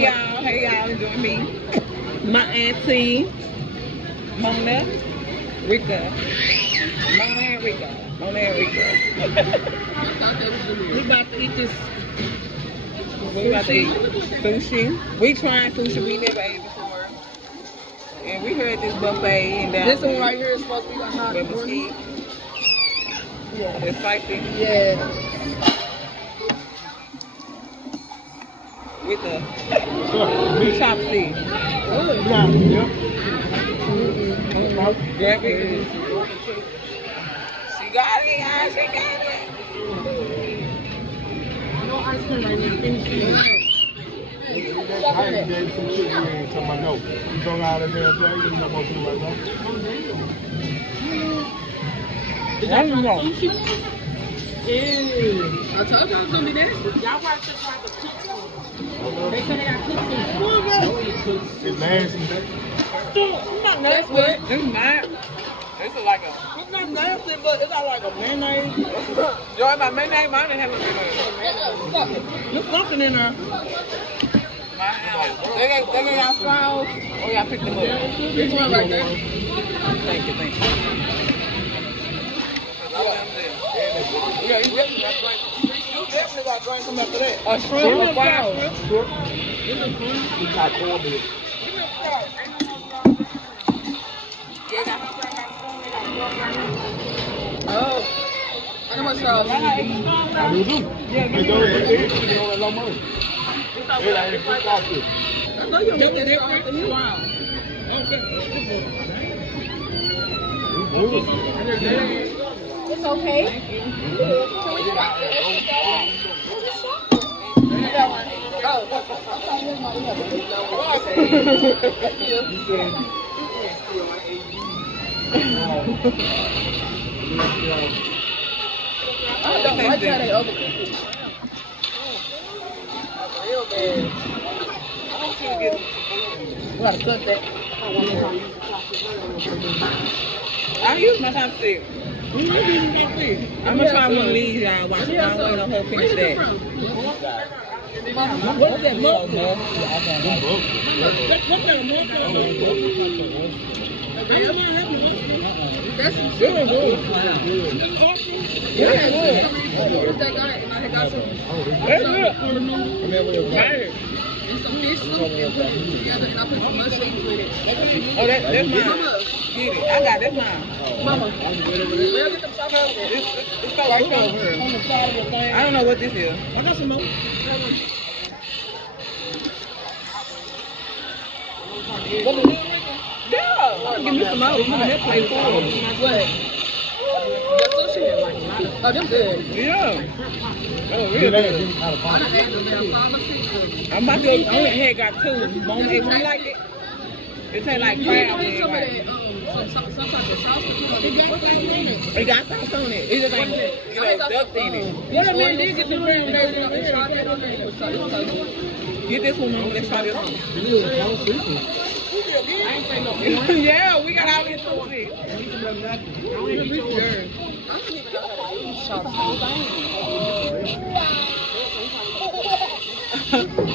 y'all, join me. My auntie, Mona, Rika. Mona and Rika. We about to eat this. We about to eat sushi. We trying sushi we never ate before. And we heard this buffet and this one right here is supposed to be like hot. Yeah. It's spicy. Yeah. With the chopstick. Grab it. She got it, guys. She got it. No ice cream right now. Finish it. I ain't gave some shit you ain't talking about no. You don't know how to damn play, you don't know what to do right now. Is that from sushi? Yeah. I told y'all it's gonna be nasty. Y'all watch this like a cook food. They say they got cook food. It's nasty. That's what? It's not. This is like a. It's not nasty, but it's not like a mayonnaise. Joy, my mayonnaise, mine didn't have a mayonnaise. There's something in there. They got y'all straws, or y'all pick them up? This one right there. Thank you. Yeah, you definitely got to drink. You definitely got to drink some after that. A shrimp or fried shrimp? We got cornbread. Oh. How much sauce? I do too. Yeah, they don't have no money. I know you don't get that sauce in here. Wow. It's okay. I don't like how they overcook it. Real bad. We gotta cook that. I use my chopstick. I'm gonna try one of these, y'all. Watch it. I'm waiting on her to finish that. What's that milk? That's some super good. Yeah, that guy, and I got some. That's good. And some fish soup and put it together, and I put some mushrooms with it. Oh, that's mine. Get it. I got that's mine. Mama, where get them chocolate? It's so right over here. On the side of the thing. I don't know what this is. I got some more. Yeah. Give me some more. That plate full. What? That sushi? Oh, them good. Yeah. Oh, really good. I done had them there 5 or 6 of them. I'm about to. I only had got 2. Mom ate one like it. It tastes like You crab. put in some of that, some type of sauce. It got sauce on it. It just ain't, duck in it. Yeah, man, they get the brand Get this one, Mom. Let's try this one. I ain't say no more. Yeah, we got all this sushi.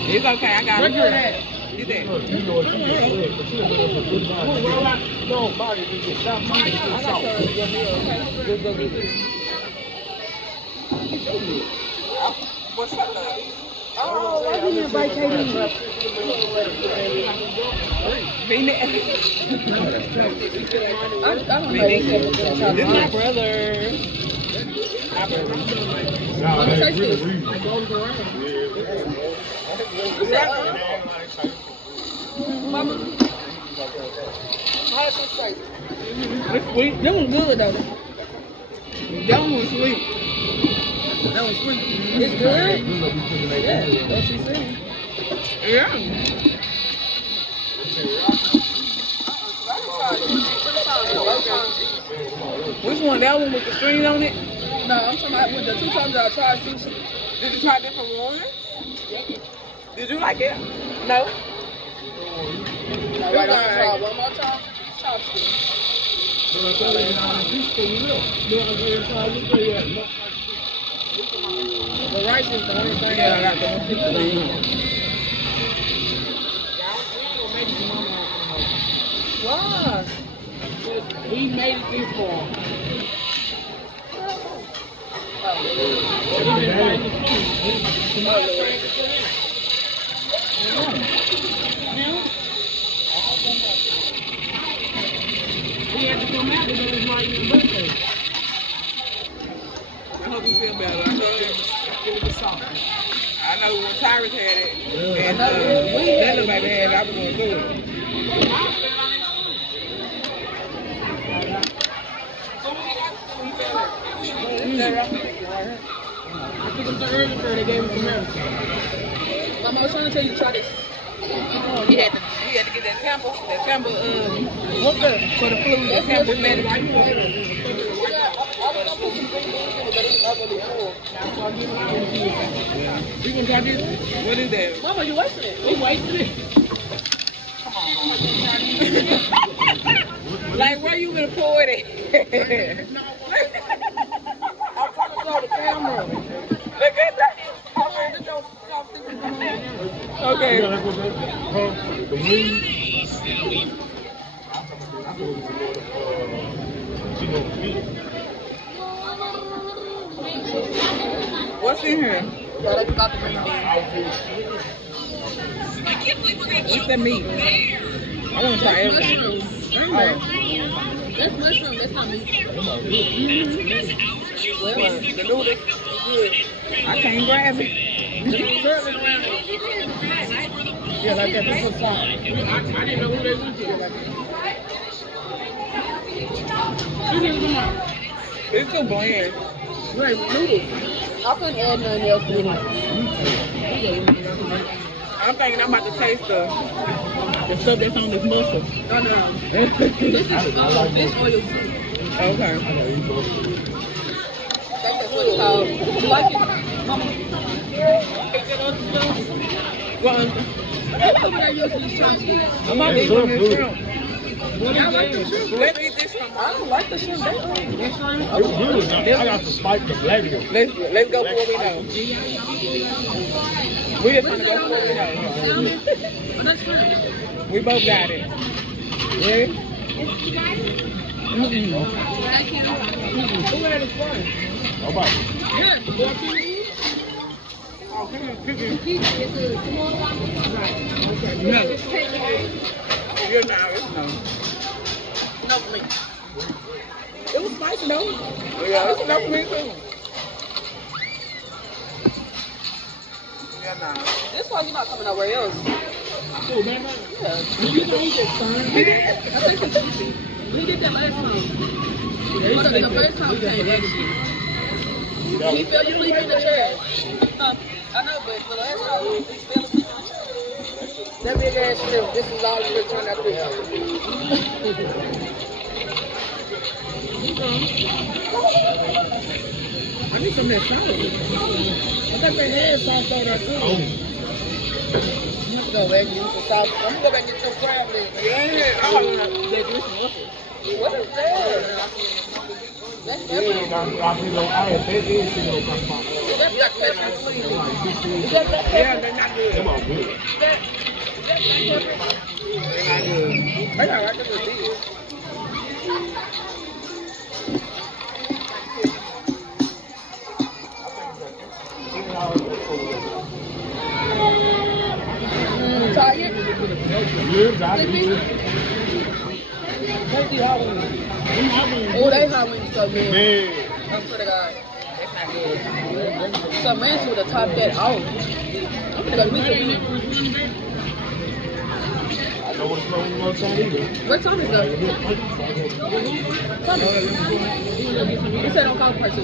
It's okay. I got it. Get that. You know what you said, but you know no, body is that body is salt. What's that? Oh, why didn't you invite KD? I don't know. This is my brother. Let me taste this. Mama, how does it taste? It's sweet. That one's good though. That one was sweet. That one's sweet. It's good? Yeah, What she said. Yeah. Which one? That one with the string on it? No, I'm talking about with the 2 times I tried sushi. Did you try different ones? Did you like it? No? All right, I'm gonna try one more time. Chopstick. The rice is the only thing. Yeah, I got the one. We made it this far. We had to come out because it was like your birthday. I hope you feel better. I know when Tyrus had it, and Linda baby had it, I was going through it. I took him to early bird, they gave him some medicine. Mama, I was trying to tell you to try this. He had to get that Campbell, for the flu, that Campbell medicine. I was gonna put some green beans in it, but it's already full. You can try this? What is that? Mama, you wasting it. We wasted it. Like, where you gonna pour it at? I'm trying to show the camera. Look at that. Okay. The wings. What's in here? Yeah, they got the green beans. What's the meat? I want to try everything. Mushrooms. Oh. That's mushroom. That's not meat. Well, the noodles is good. I can't grab it. Yeah, like that. This is salt. I didn't know who they went to. It's too bland. Right, noodles. I couldn't add nothing else to it. I'm thinking I'm about to taste the stuff that's on this muscle. No, no. This is fish oil soup. Okay. That's what it's called. You like it? Mama. Well, Over there using these chopsticks. I'm about to eat some of this shrimp. I like the shrimp. Let's eat this shrimp. I don't like the shrimp. They don't. It's good. I got to spike the black one. Let's go for what we know. We just want to go for what we know. Salmon? Oh, that's shrimp. We both got it. Ready? Thank you. Who had it first? Nobody. Good. No. You're not. It's no. No for me. It was spicy though. Yeah, it's enough for me too. Yeah, nah. This one you're not coming nowhere else. Oh, man, man. Yeah. You know he just turned. He did. I think it's juicy. He did that last time. The first time came actually. He fell asleep in the chair. I know, but the last time he fell asleep in the chair. That big ass shrimp. This is all it turned out to be. I need some of that sauce. I thought they had sauce on there too. Oh. I'm gonna go back and get some sauce. I'm gonna go back and get some crab legs. Yeah. Oh, yeah. They're just mussels. What is that? That's Yeah, I had that is That's like pepper and sweet. Is that black Yeah, pepper? they're not good. Them all good. Is that black pepper? They're not good. They got right there with these. Tired? Ribs, I eat it. Oh, they hot wings so good. Man. I swear to God. That's not good. Some man would have topped that off. I'm gonna go with it. I know what's wrong with one time either. What time is that? Time is He said don't call part two.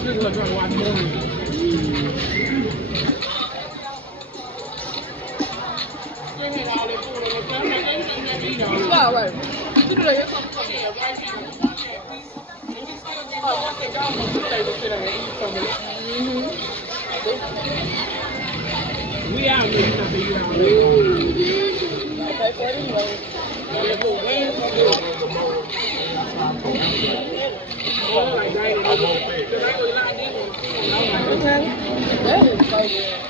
Niggas are trying to watch movies. They had all that food on the floor. I'm like, they ain't never eat all that. Yeah, right. You do that. Yeah, right here. Oh, once they got them, they would sit down and eat some of it. We out there, you know, you out there. Okay, so anyway. Yeah, little wings are good. Oh, like that. Because I was not eating. Okay. That is so good.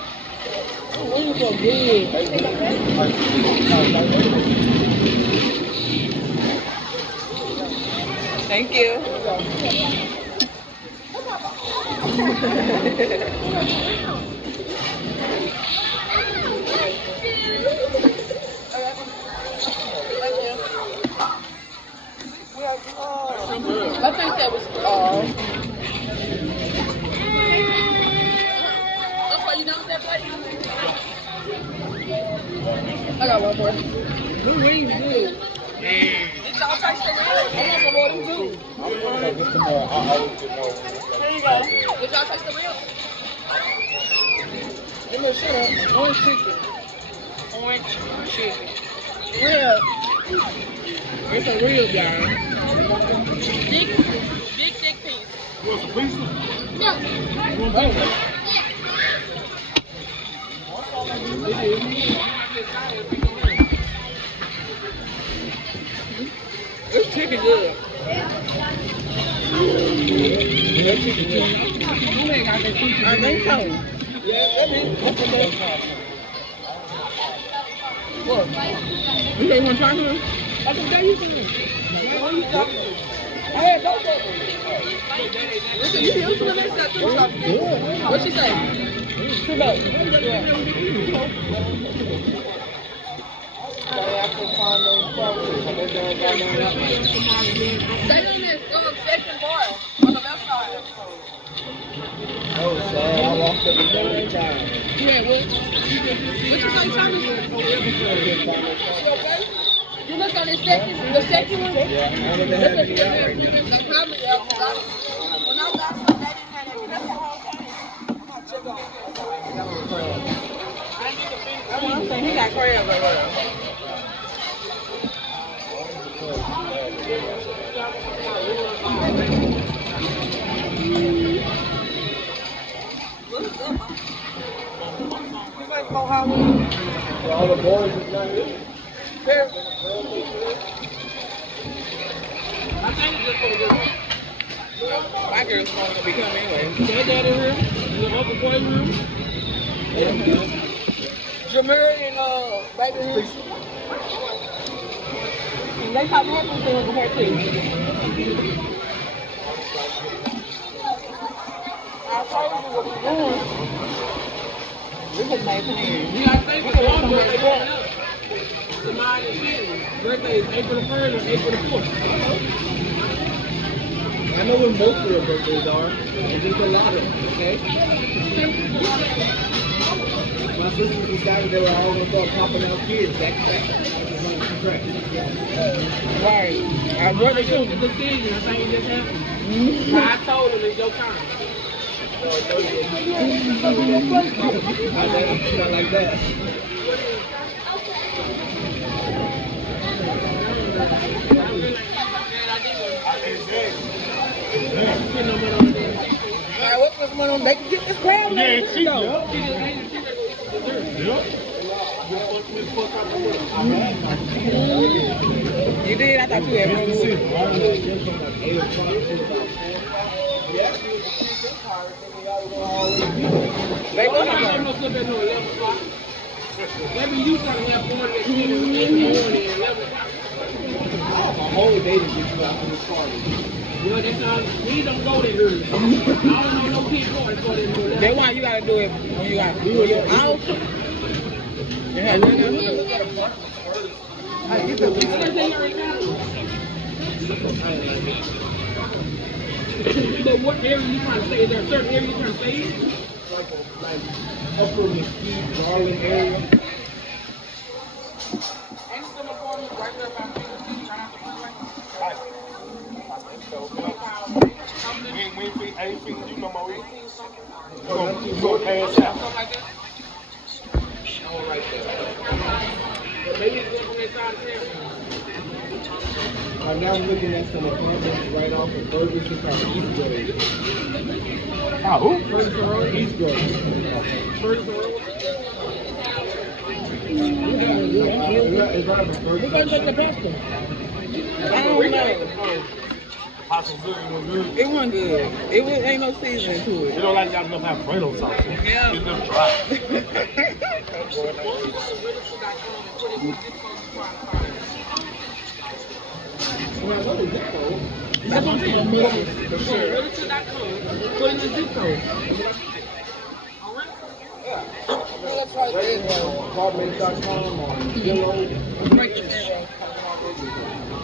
Wings are good. Thank you. I think that was okay, you done with that plate? I got one more. This wings good. Did y'all taste the real? I want some more of them too. Here you go. Did y'all taste the real? Give me a shit. Orange chicken. Orange chicken. Real. It's a real guy. Big piece. You want some pizza? This chicken good. That chicken good. I think so. Yeah, that is. What's the best? What? You say you want to try some? I think that you can. What are you talking about? I had both of them. Listen, you used to the next time too. What she say? Too low. Second bar on the left side. Oh, sad. I walked up and down that time. Yeah, what? What you say, Tommy? You look on the second one? Yeah, I don't have any out right now. No, probably, when I got some, they didn't have that. That's the whole thing. That's what I'm saying. He got crabs right there. All the boys is not here. My girl's going to be coming anyway. Is that daddy room? Your uncle boy room? Jameer and baby room. They probably have something over here too. I told you what we're doing. We could make it. Yeah, I think it's a long birthday coming up. Tomorrow is his birthday is April the 3rd or April the 4th. I know when most of their birthdays are. And there's a lot of them, okay? My sisters decided they were all going to start popping out kids back to back. Right. Our brother It's a too. decision. I think it just happened. I told him it's your turn. Not like that. Alright, what's going on? They can get this crab. Yeah, it's cheap, though. You did? I thought you had room. They go to Maybe you trying to have one that's in the morning and 11 o'clock. My whole day to get you out to this party. Well, that's not, we don't go that early. I don't know no kid going for that early. That's why you gotta do it when you out. Yeah, But what area you trying to stay? Is there a certain area you trying to stay in? Like upper Mesquite, Garland area. Ain't some apartment right there by me, right out the freeway? We ain't feeding you no more. We're going to pass out. Something like that? Oh, right there. But maybe it's good from that side of town. Right now I'm looking at some apartments right off of Ferguson called East Grove. Ah, who? Ferguson Road? East Grove. Ferguson Road? It's right off of We're Ferguson. gonna make the pasta. I don't know. Pasta good, it was good. It wasn't good. It was, ain't no seasoning to You it. don't like got enough Alfredo sauce. Yeah. It's just dry. Now, what was that for? That's what I'm saying. Go to realtor.com, put in the zip code. All right? Apartments.com or Zillow. Right there.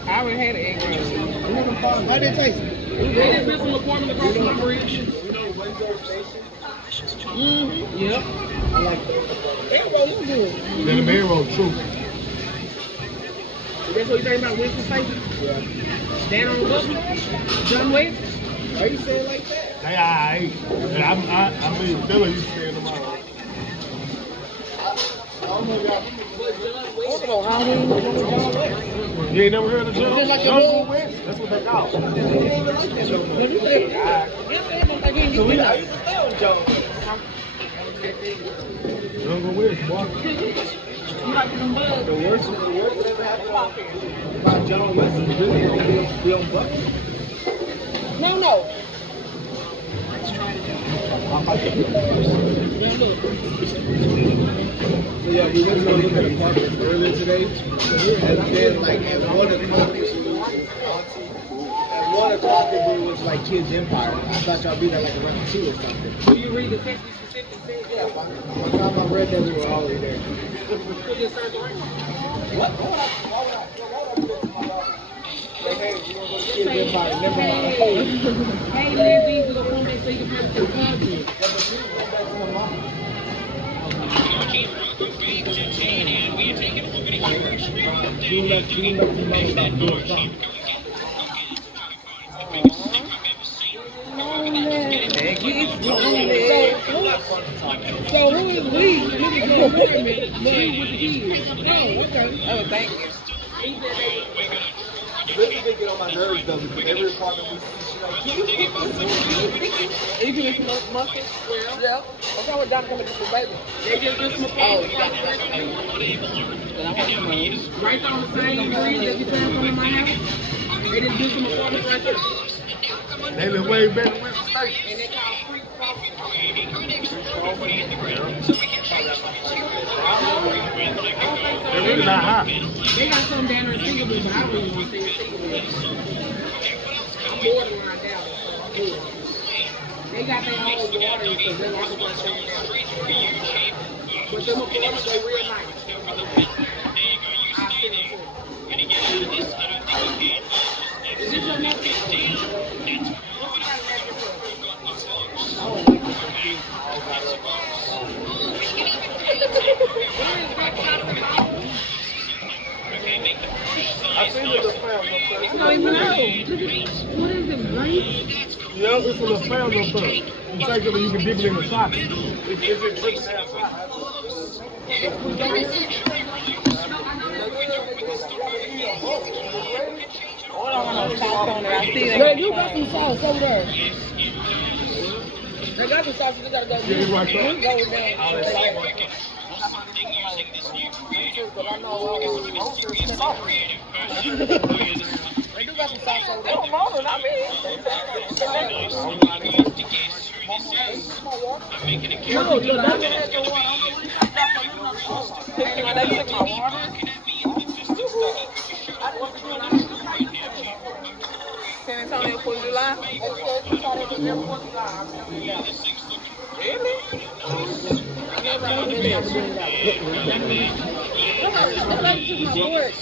I already had an egg roll. How did it taste? They just built some apartment across my bridge. You know, Windsor Station. Yep. I like that. Egg roll is good. Then the main road, true. That's what you think about Winston Station? Yeah. Down on the bus? John West? Why you say it like that? They alright. I mean, Philly used to stay in the mall. You ain't never heard of Jungle? Jungle West? That's what they call it. Jungle West, boy. The worst that ever happened about John West is really gonna be on Bucky. No. So yeah, we went to go look at apartments earlier today. And then like at 1 o'clock, it was like Kids Empire. I thought y'all be there like around 2 or something. Do you read the text specific said? Yeah, by the time I read that, we were already there. Put your search right. Why would I hey, you want to go to Kids Empire? Never mind. Hey, Lizzie, we're going to come back so you can press the So who is we? Niggas go apartment. We with the kids. Oh, okay. Oh, thank you. Really did get on my nerves though, because every apartment we see, she's like, can you get this? You can make some mustard? Yeah. Okay, we're down to come and get some baby. They just did some apartment. Right on the same street that you found from my house. They just did some apartments right there. They live way better than Winston Station. And they call Freak Crossing. They're really not high. They got some down there in Singapore, but I really want to stay in Singapore. I'm borderline down there, so I'm good. They got their own water and stuff. That's why I'm going to stay down there. But them apartments, they real nice. I'll send them for you. Is this your nephew? I seen the little family up there. I don't even know. What is it, rice? Yeah, it's a little family up there. You take it and you can dip it in the socket. It's dripping down Greg, you got some sauce over there. They got some sauce, you gotta go. Yeah, it's right there. Go down. They do got some sauce over there. Not me. No, look, I had the one. San Antonio, 4th of July? Really? Somebody took my board.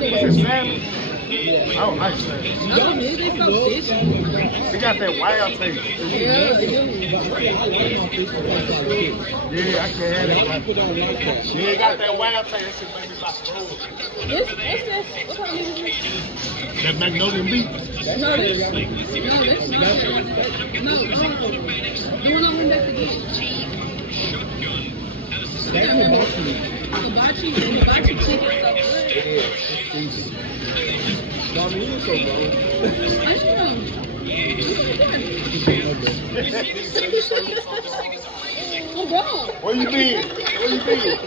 Is it salmon? I don't like salmon. No, it is so fishy. It got that wild taste. Yeah, I can't have that wild taste. Yeah, it got that wild taste. That shit make me like roll. What's this? What kind of meat is this? That Magnolia meat. No, that's not that. No, the one I went back to get. That's hibachi. Hibachi chicken is so good. It is. It's easy. Mom, you look so good. I know. I'm gone. Where you been? Where you been?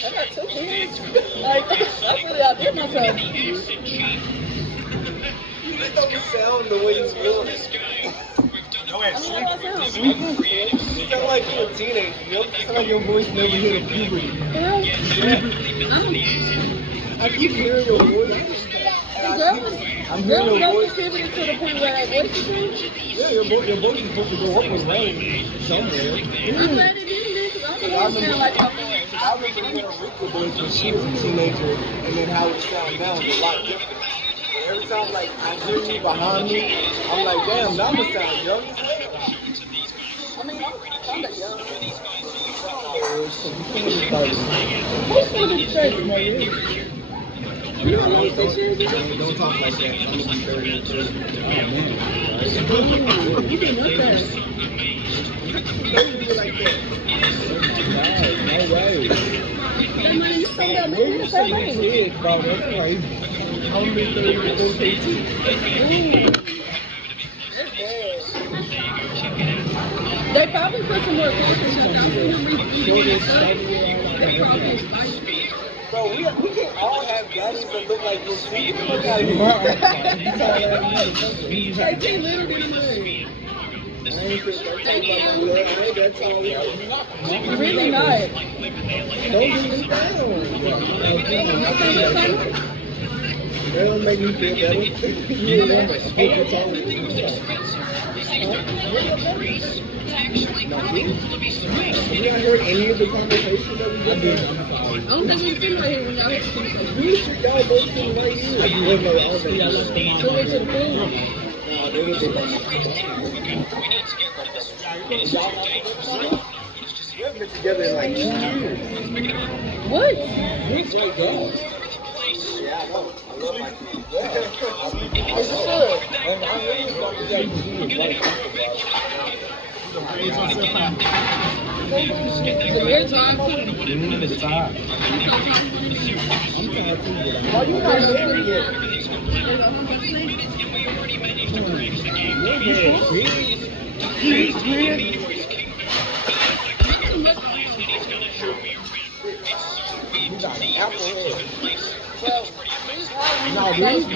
I got 2 kids. Like, that's really out there myself. You just don't sound the way you want it. No, ass I mean, sleep. that's what I said. You sound like you're a teenager. You sound like your voice never hit a puberty. I keep hearing your voice. I'm hearing Girls your don't voice. contribute to the point where that voice is changed. Yeah, your voice is supposed to go up with range somewhere. I'm glad it didn't, because I don't understand like my voice. I remember hearing Rika voice when she was a teenager, and then how it sounds now is a lot different. But every time like I hear you behind me, I'm like, damn, that must sound young as hell. I mean, I'm kind of young. Who's gonna be straight, man? You don't know 6 years ago? Don't talk like that. I'm gonna be 30 and 30. You can look at it. Don't do it like that. No way. That money you say that Where you you say say money. you kids, bro? That's crazy. I'm be 30 and 30. That's bad. They probably put some more focus on that. They probably spicy. Bro, we can all have daddies that look like this. Get the fuck out of here. They can't literally do it. Really not. Don't do me down. They don't make me feel better. You remember, I hope you told Have you heard any of the conversation that we had? I don't think we feel right here when y'all hit the conversation. We should y'all both sitting right here. You live like all the y'all left the So they should have Nah, they didn't do We haven't been together in like 2 years. What? Weeks like that. Yeah, I know. I love my kids. And I really thought that you was white people, bro. The marriage time too. It's time. I'm tired too. Why you not married yet? You got an apple head. No, these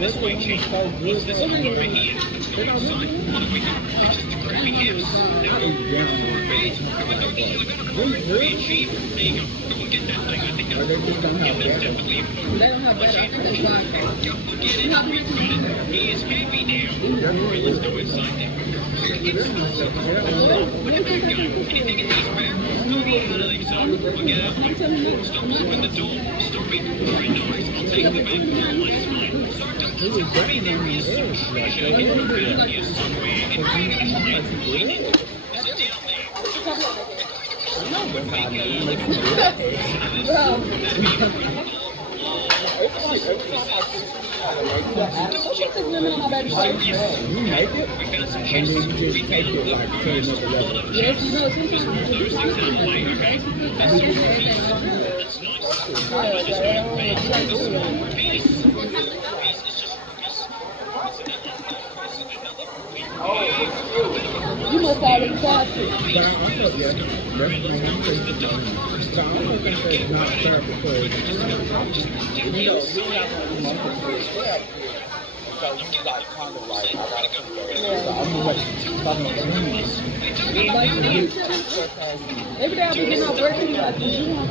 wrestling is so good. They don't They don't have better. I think that's why. You make it, and then you just take it like to another level. Yes, you know, you must already passed it. But I thought, yeah, that's what I'm saying. So I don't think that's not fair because, you know, we have to multiple steps. So you like kind of like, I gotta come there. So I'm like, Every day I be getting off work, you like, you want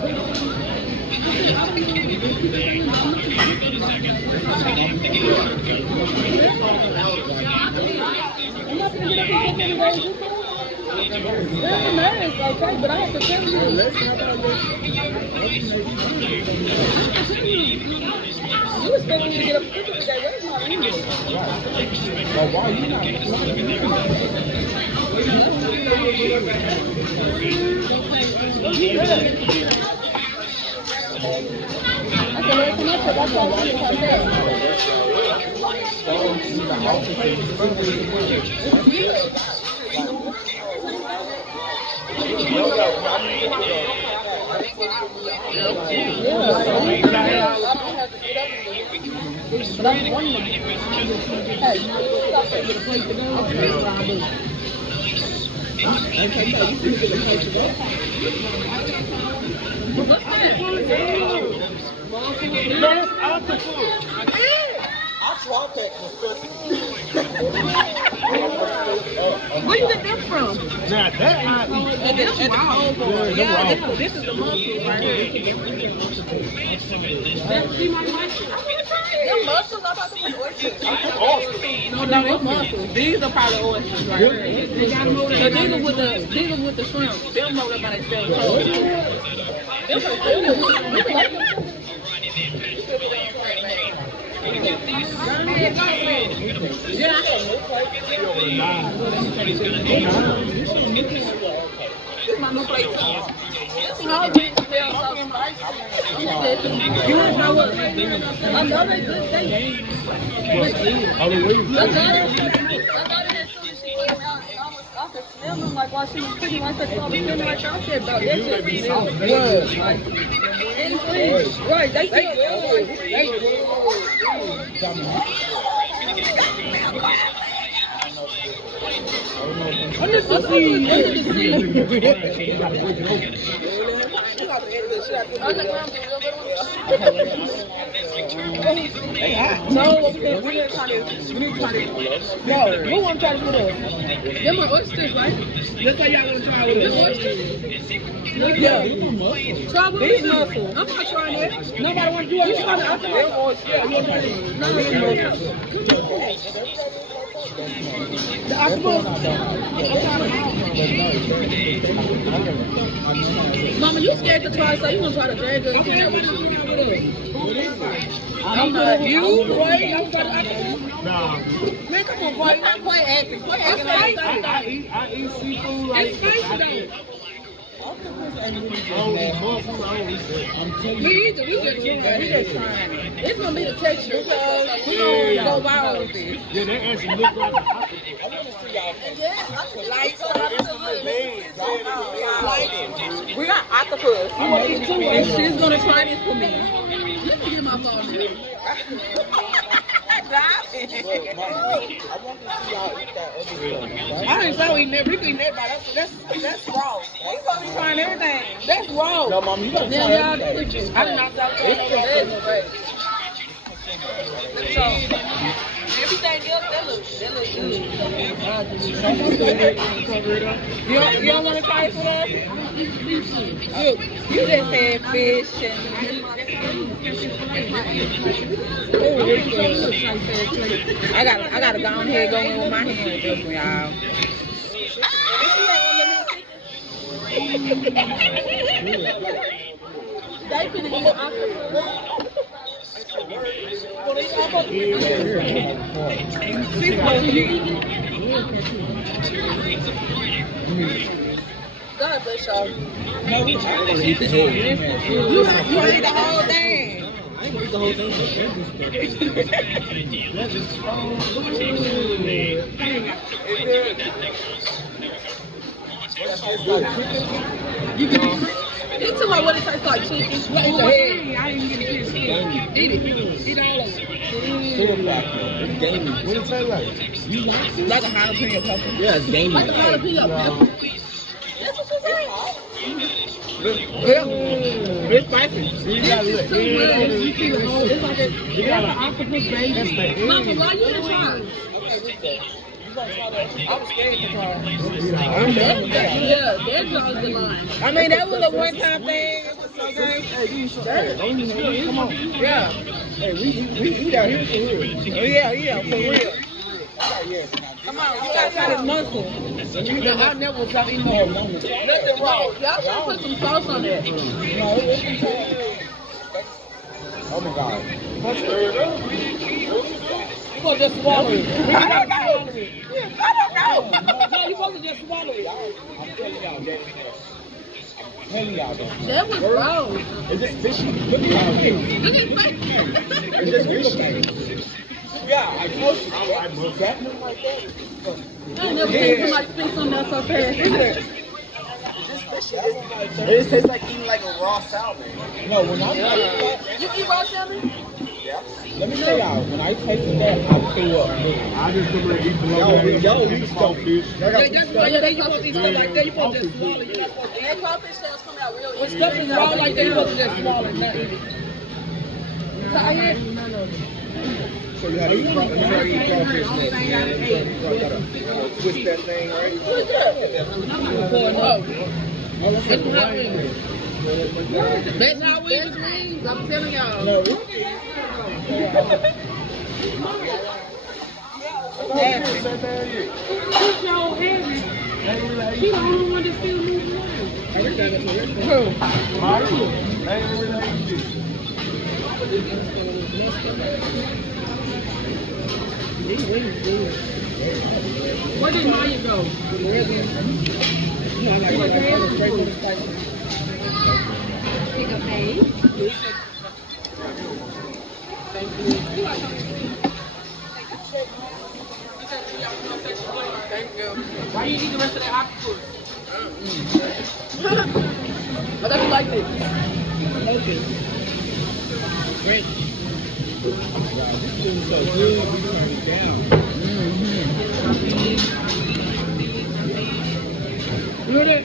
very nice, okay, but I have to tell you. You expect me to get up quicker today, where's my email? But why you not? I said, let's connect it, that's all I But I'm one of them. Hey, stop it. Get a place to go. Okay, so you can get a place to go. What's that? That's octopus. I swap that for you get them from? Now that I eat. At the whole board. Yeah, Yeah, this is the mussels right here. Them mussels, I'm about to put oysters. No, them mussels. These are probably oysters right here. They got them over So there. these are with the shrimp. Them over there by themselves. This my new plate too. Small beans smell so spicy. You want to know what? I love it good thing. All the way. I got it as soon as she came out, and I could smell them like while she was cooking like that. I was feeling like I said about that shit. Right, they good. They I'm just gonna see. No, we need to try this. No, who want to try this with us? Them are oysters, right? Let's say y'all want to try with Them us. oysters. Yeah. Try with These me. mussels. I'm not trying that. Nobody want to do it. You try the them oysters. Yeah, you want to try this? No, The octopus. Mama, you scared to try, so you gonna try the dragon? Okay, we're gonna do that with us. I'm not you. Boy, y'all try the octopus. Nah. Man, come on, boy. I'm not quite acting. Quite acting like I eat seafood like. It's spicy though. I don't eat mussels. I don't eat that. I'm telling Me you. either. We just trying. we just trying it. It's gonna be the texture. We gonna go viral with this. Yeah, they actually look like an octopus. We got octopus. And she's gonna try this for me. Let me get my phone now. I want to see y'all eat that other stuff. I ain't so eating that. We eating that, but that's raw. We supposed to be trying everything. That's raw. No, Mom, you gotta try Now, y'all, everything. I did not stop trying that. So, everything else, that looks good. You don't want to try it with us? You just said fish and I gotta go on here and go in with my hand with this one, y'all. They finna eat octopus. God bless y'all. No, we are gonna eat the head. You eat the whole thing. I ain't gonna eat the whole You tell me what it tastes like chicken. Eat the head. I didn't get a kiss. Eat it. Eat all of it. It's gamey. What it taste like? Like a jalapeno pepper. Yeah, it's gamey. Like a jalapeno pepper. That's what you say? Yeah. It's spicy. You gotta look. You see the whole. It's like an octopus baby. Mama, why you didn't try? I'm scared to try. Yeah, that draws the line. I mean, that was a one-time thing. It was okay. Hey, you should. Come on. Yeah. Hey, we eat out here for real. Yeah, for real. Come on, you gotta try this mussel. I never was out eating no Nothing wrong. Y'all should put some sauce on that. Oh my God. You gonna just swallow it. I don't know. No, you supposed to just swallow it. I'm telling y'all, I'm telling y'all, though. That was wrong. It's just fishy. Look at y'all here. Look at my. It's just fishy. Yeah, I told you. I was that look like that. I ain't never seen somebody speak something that's so fast. It just tastes like eating like a raw salmon. No, when I'm You eat raw salmon? yeah. Let me tell y'all, when I tasted that, I threw up. I just come here and eat below Yo, we stonefish. That's why you supposed to eat stuff like that. You supposed to just swallow it. You're not supposed to eat That crawfish shells come out real When easy. stuff is raw like that, you supposed to just swallow it, not eat it. Tired? show you how to eat crawfish. Let me show you how to eat crawfish next, man. Let me show you how to twist that thing, right? What's that? That's how we was raised. I'm telling y'all. No. She's so heavy. She the only one that still moves around. Who? Where did Maya go? Pick up eggs. Thank you. Why you eat the rest of that octopus? I thought you liked it. Great. Wow, this is so good. We turn it down. You hear that?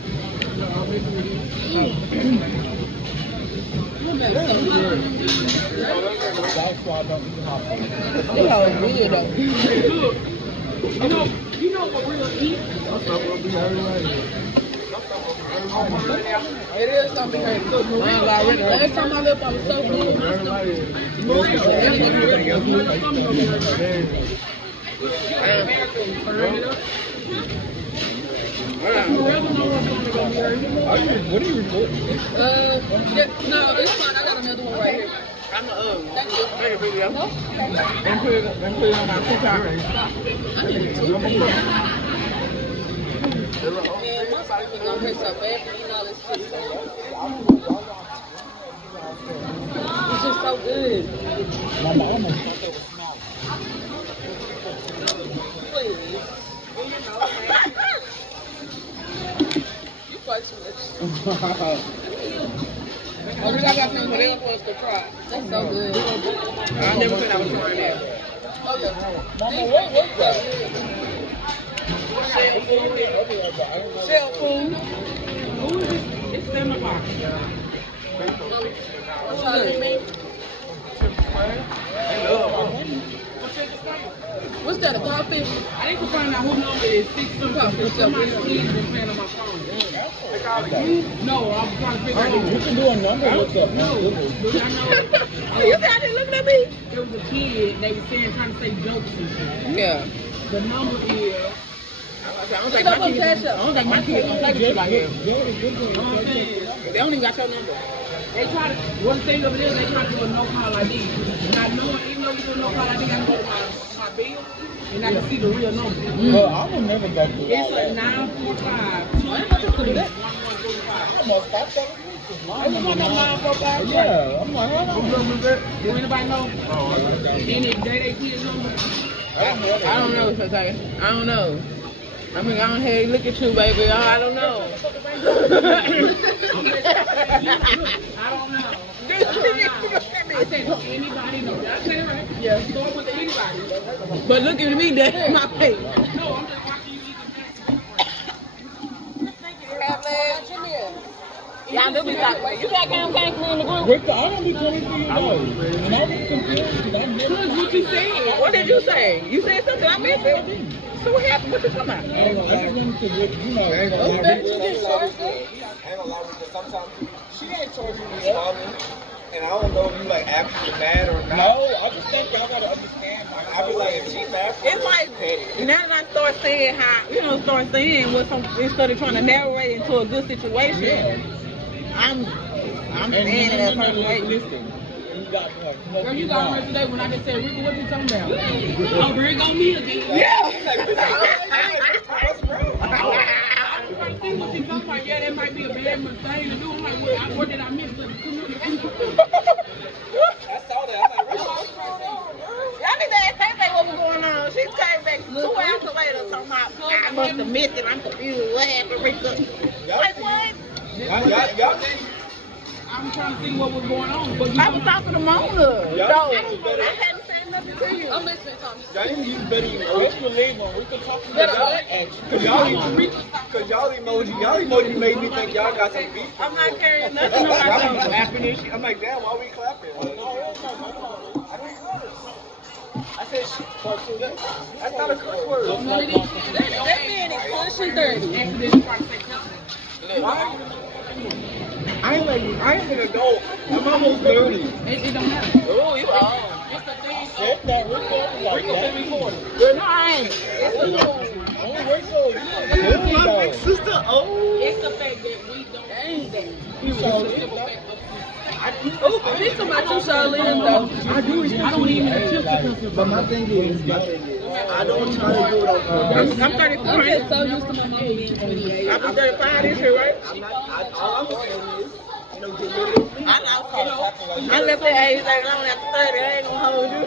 That's why I don't eat hot food. They all good though. Look, you know what we'll eat? It is something crazy. Last time I lived, I was so good. What are you recording? No, it's fine. I got another one right here. I'm a Thank you. make a video. No? And put it on my TikTok. I need to do Man, my stomach gonna hurt so bad for eating all this shit. It's just so good. My mama thought they were small. Please. You play too much. I wish I got something else for us to try. That's so good. I never said I was trying that. Okay. Mama, what was that? Shell food. Who is this? It's 7 o'clock. What's up, me? What's that, a crawfish? I need to find out who number is 6 something. Somebody's kids been playing on my phone. No, I'm trying to figure out. You can do a number look up. No, but I know You said I didn't look at me? there was a kid, they were saying, trying to say jokes and shit. Yeah. The number is, I don't think my kids don't play with you like that. you know what I'm saying? They don't even got your number. They try to, one thing over there, they try to do a no call ID. Not knowing, even though you do a no call ID, I can go to my bill and I can see the real number. Well, I will never go through It's all like that. 945 I didn't know you could do that. 1135. I must stop that. Yeah, I'm like, hold on. Do anybody know? Any day they kids number? I don't know, Shatay. I don't know. I mean, I don't have to look at you, baby. I don't know. I don't know. I said, do anybody know? Did I say it right? Yeah. Start with the anybody. But look at me, that's my face. No, I'm just watching you eat Y'all do be talking. You got came in the group. Rick, I don't be coming for you though. And I was confused because I never. What you said? What did you say? You said something I missed it. So what happened? What you talking about? I just wanted to, you know, I ain't gonna lie, okay, Rick, sometimes she ain't told you to call me, and I don't know if you like actually mad or not. no, I just think y'all gotta understand. I be like, if she mad for It's like now that I start saying how start saying what's instead of trying to narrate into a good situation. I'm saying it a certain way. Listen, you got to Girl, you got her today when I just said, Ricky, what you talking about? Oh, bring on me again. Yeah. what's wrong? I was trying to think what you talking about. Yeah, that might be a bad thing to do. I'm like, what did I miss? I saw that. I'm like, what's wrong? Y'all need to ask Tay what was going on. She came back 2 hours later talking about I must have missed it. I'm confused. What happened, Rika? Like what? Y'all think I'm trying to think what was going on. But you I was talking to Mona. Yeah. No, I hadn't said nothing to you. I'm listening, Thomas. y'all need to use better Let's emoji. believe when we can talk Better about what? action. Cause y'all emoji made me think y'all got some beef. I'm not carrying nothing on Y'all be myself. clapping and shit. I'm like, damn, why we clapping? Like, I said shit part two. That's not a curse word. That man is pushing 30. Accidentally trying to say customer. I ain't an adult. I'm almost 30. It don't matter. Oh, you old. It's the thing. Said that Rico said we 40. Good night. My big sister old. It's the fact that we don't do that. Oh, he's talking about you, Charlene, though. I do respect I don't even attempt to customer. But my thing is, I don't try to do it on purpose. I'm 34. I'm just so used to my mama being 28. I'll be 35 this year, right? I'm not, all I'm saying is, you know, get rid of me. I left that age like long after 30. I ain't gonna hold you.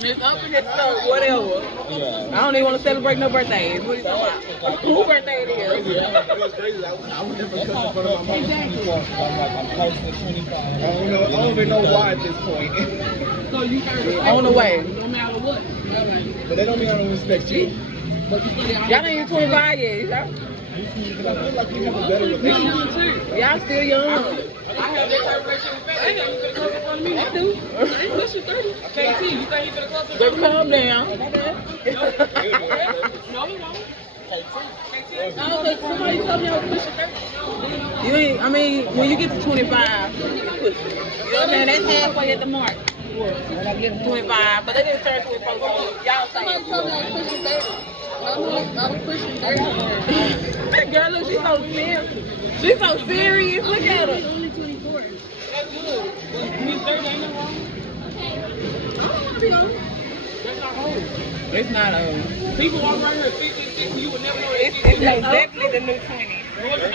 It's up in the store, whatever. I don't even want to celebrate no birthdays. What are you talking about? Who birthday it is? I would never cut in front of my mama. I don't even know why at this point. So you got On the way. no matter what. But they don't mean I don't respect you. But you study Y'all ain't even 25 yet, you know? Because I feel like you have a better relationship. Y'all still young. I have that type of relationship with Fat. You think you finna come in front of me? I do. I ain't pushing 30. KT, you think you finna come in front Just of me? calm down. No, he won't. No, but somebody told me I was pushing 30. You ain't, I mean, when you get to 25, you push it. You know what I'm saying? That's halfway at the mark. When I get to 25, but they didn't turn 24, so y'all Somebody say told me I was pushing 30. I was pushing 30. that girl, look, she's so serious. She's so serious. Look at her. Only 24. That's good. He's 30, ain't nothing wrong. I don't want to be on. That's not old. It's not old. People walk around here 50 and 60, you would never know It's that. definitely the new 20.